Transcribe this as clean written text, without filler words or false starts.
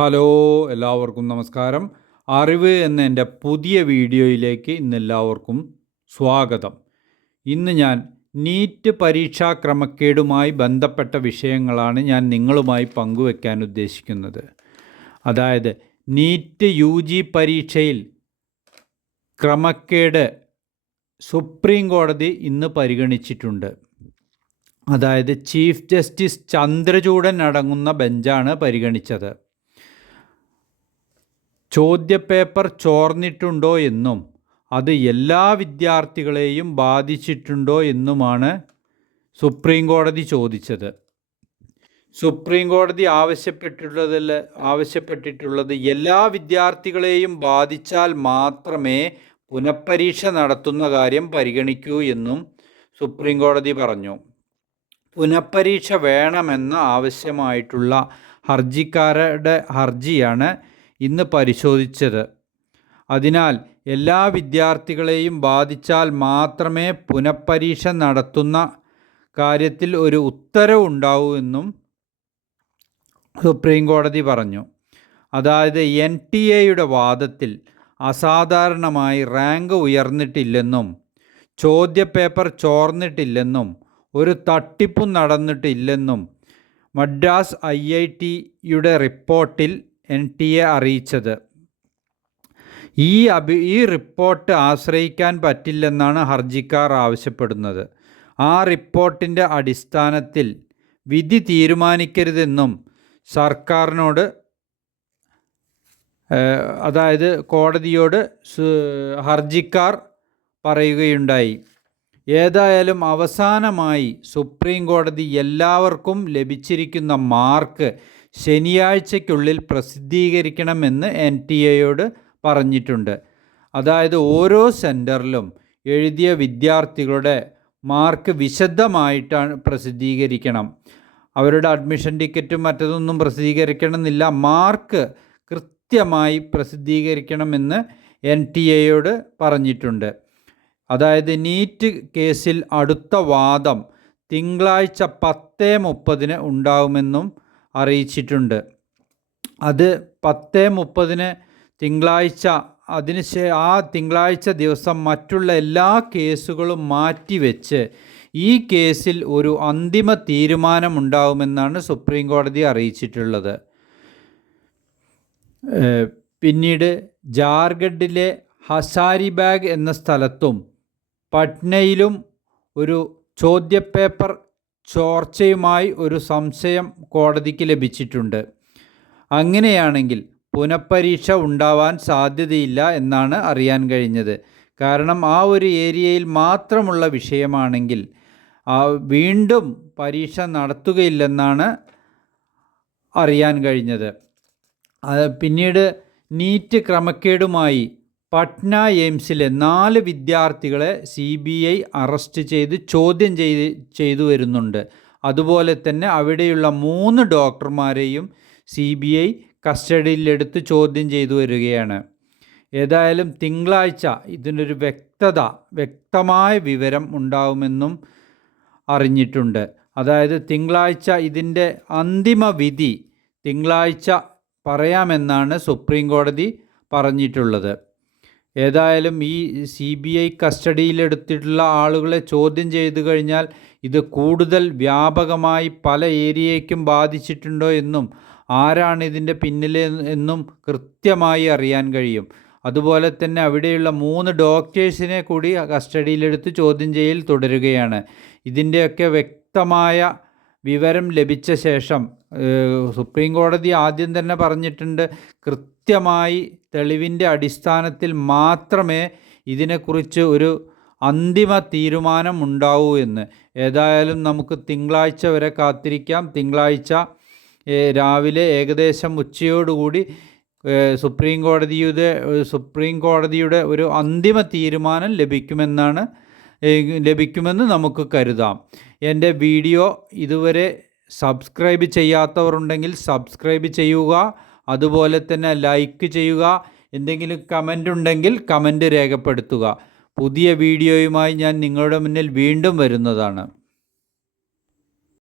Hello, എല്ലാവർക്കും നമസ്കാരം. അറിവ് എന്ന എൻ്റെ പുതിയ വീഡിയോയിലേക്ക് ഇന്നെല്ലാവർക്കും സ്വാഗതം. ഇന്ന് ഞാൻ നീറ്റ് പരീക്ഷാ ക്രമക്കേടുമായി ബന്ധപ്പെട്ട വിഷയങ്ങളാണ് ഞാൻ നിങ്ങളുമായി പങ്കുവയ്ക്കാൻ ഉദ്ദേശിക്കുന്നത്. അതായത് നീറ്റ് UG പരീക്ഷയിൽ ക്രമക്കേട് സുപ്രീം കോടതി ഇന്ന് പരിഗണിച്ചിട്ടുണ്ട്. അതായത് ചീഫ് ജസ്റ്റിസ് ചന്ദ്രചൂഡൻ അടങ്ങുന്ന ബെഞ്ചാണ് പരിഗണിച്ചത്. ചോദ്യപേപ്പർ ചോർന്നിട്ടുണ്ടോ എന്നും അത് എല്ലാ വിദ്യാർത്ഥികളെയും ബാധിച്ചിട്ടുണ്ടോ എന്നുമാണ് സുപ്രീം കോടതി ചോദിച്ചത്. സുപ്രീം കോടതി ആവശ്യപ്പെട്ടിട്ടുള്ളത് എല്ലാ വിദ്യാർത്ഥികളെയും ബാധിച്ചാൽ മാത്രമേ പുനഃപരീക്ഷ നടത്തുന്ന കാര്യം പരിഗണിക്കൂ എന്നും സുപ്രീം കോടതി പറഞ്ഞു. പുനഃപരീക്ഷ വേണമെന്ന ആവശ്യമായിട്ടുള്ള ഹർജിക്കാരുടെ ഹർജിയാണ് ഇന്ന് പരിശോധിച്ചത്. അതിനാൽ എല്ലാ വിദ്യാർത്ഥികളെയും ബാധിച്ചാൽ മാത്രമേ പുനഃപരീക്ഷ നടത്തുന്ന കാര്യത്തിൽ ഒരു ഉത്തരവുണ്ടാവൂ എന്നും സുപ്രീം കോടതി പറഞ്ഞു. അതായത് NTA വാദത്തിൽ അസാധാരണമായി റാങ്ക് ഉയർന്നിട്ടില്ലെന്നും ചോദ്യപേപ്പർ ചോർന്നിട്ടില്ലെന്നും ഒരു തട്ടിപ്പും നടന്നിട്ടില്ലെന്നും മദ്രാസ് IIT റിപ്പോർട്ടിൽ NTA അറിയിച്ചത്. ഈ റിപ്പോർട്ട് ആശ്രയിക്കാൻ പറ്റില്ലെന്നാണ് ഹർജിക്കാർ ആവശ്യപ്പെടുന്നത്. ആ റിപ്പോർട്ടിൻ്റെ അടിസ്ഥാനത്തിൽ വിധി തീരുമാനിക്കരുതെന്നും സർക്കാരിനോട് അതായത് കോടതിയോട് ഹർജിക്കാർ പറയുകയുണ്ടായി. ഏതായാലും അവസാനമായി സുപ്രീം കോടതി എല്ലാവർക്കും ലഭിച്ചിരിക്കുന്ന മാർക്ക് ശനിയാഴ്ചയ്ക്കുള്ളിൽ പ്രസിദ്ധീകരിക്കണമെന്ന് NTA പറഞ്ഞിട്ടുണ്ട്. അതായത് ഓരോ സെൻറ്ററിലും എഴുതിയ വിദ്യാർത്ഥികളുടെ മാർക്ക് വിശദമായിട്ടാണ് പ്രസിദ്ധീകരിക്കണം. അവരുടെ അഡ്മിഷൻ ടിക്കറ്റും മറ്റതൊന്നും പ്രസിദ്ധീകരിക്കണമെന്നില്ല, മാർക്ക് കൃത്യമായി പ്രസിദ്ധീകരിക്കണമെന്ന് NTA പറഞ്ഞിട്ടുണ്ട്. അതായത് നീറ്റ് കേസിൽ അടുത്ത വാദം തിങ്കളാഴ്ച 10:30 ഉണ്ടാകുമെന്നും അറിയിച്ചിട്ടുണ്ട്. അത് 10:30 തിങ്കളാഴ്ച, ആ തിങ്കളാഴ്ച ദിവസം മറ്റുള്ള എല്ലാ കേസുകളും മാറ്റിവെച്ച് ഈ കേസിൽ ഒരു അന്തിമ തീരുമാനമുണ്ടാകുമെന്നാണ് സുപ്രീം കോടതി അറിയിച്ചിട്ടുള്ളത്. പിന്നീട് ജാർഖണ്ഡിലെ ഹസാരിബാഗ് എന്ന സ്ഥലത്തും പട്നയിലും ഒരു ചോദ്യപേപ്പർ ചോർച്ചയുമായി ഒരു സംശയം കോടതിക്ക് ലഭിച്ചിട്ടുണ്ട്. അങ്ങനെയാണെങ്കിൽ പുനഃപരീക്ഷ ഉണ്ടാവാൻ സാധ്യതയില്ല എന്നാണ് അറിയാൻ കഴിഞ്ഞത്. കാരണം ആ ഒരു ഏരിയയിൽ മാത്രമുള്ള വിഷയമാണെങ്കിൽ വീണ്ടും പരീക്ഷ നടത്തുകയില്ലെന്നാണ് അറിയാൻ കഴിഞ്ഞത്. പിന്നീട് നീറ്റ് ക്രമക്കേടുമായി പട്ന എയിംസിലെ 4 വിദ്യാർത്ഥികളെ CBI അറസ്റ്റ് ചെയ്ത് ചോദ്യം ചെയ്തു വരുന്നുണ്ട്. അതുപോലെ തന്നെ അവിടെയുള്ള 3 ഡോക്ടർമാരെയും CBI കസ്റ്റഡിയിലെടുത്ത് ചോദ്യം ചെയ്തു വരികയാണ്. ഏതായാലും തിങ്കളാഴ്ച ഇതിനൊരു വ്യക്തമായ വിവരം ഉണ്ടാകുമെന്നും അറിഞ്ഞിട്ടുണ്ട്. അതായത് തിങ്കളാഴ്ച ഇതിൻ്റെ അന്തിമ വിധി തിങ്കളാഴ്ച പറയാമെന്നാണ് സുപ്രീം കോടതി പറഞ്ഞിട്ടുള്ളത്. ഏതായാലും ഈ CBI കസ്റ്റഡിയിലെടുത്തിട്ടുള്ള ആളുകളെ ചോദ്യം ചെയ്തു കഴിഞ്ഞാൽ ഇത് കൂടുതൽ വ്യാപകമായി പല ഏരിയയ്ക്കും ബാധിച്ചിട്ടുണ്ടോ എന്നും ആരാണ് ഇതിൻ്റെ പിന്നിൽ എന്നും കൃത്യമായി അറിയാൻ കഴിയും. അതുപോലെ തന്നെ അവിടെയുള്ള 3 ഡോക്ടേഴ്സിനെ കൂടി കസ്റ്റഡിയിലെടുത്ത് ചോദ്യം ചെയ്യൽ തുടരുകയാണ്. ഇതിൻ്റെയൊക്കെ വ്യക്തമായ വിവരം ലഭിച്ച ശേഷം സുപ്രീം കോടതി ആദ്യം തന്നെ പറഞ്ഞിട്ടുണ്ട്, കൃത്യമായി തെളിവിൻ്റെ അടിസ്ഥാനത്തിൽ മാത്രമേ ഇതിനെക്കുറിച്ച് ഒരു അന്തിമ തീരുമാനം ഉണ്ടാവൂ എന്ന്. ഏതായാലും നമുക്ക് തിങ്കളാഴ്ച വരെ കാത്തിരിക്കാം. തിങ്കളാഴ്ച രാവിലെ ഏകദേശം ഉച്ചയോടുകൂടി സുപ്രീം കോടതിയുടെ ഒരു അന്തിമ തീരുമാനം ലഭിക്കുമെന്ന് നമുക്ക് കരുതാം. എൻ്റെ വീഡിയോ ഇതുവരെ സബ്സ്ക്രൈബ് ചെയ്യാത്തവരുണ്ടെങ്കിൽ സബ്സ്ക്രൈബ് ചെയ്യുക. അതുപോലെ തന്നെ ലൈക്ക് ചെയ്യുക. എന്തെങ്കിലും കമൻ്റ് ഉണ്ടെങ്കിൽ കമൻ്റ് രേഖപ്പെടുത്തുക. പുതിയ വീഡിയോയുമായി ഞാൻ നിങ്ങളുടെ മുന്നിൽ വീണ്ടും വരുന്നതാണ്.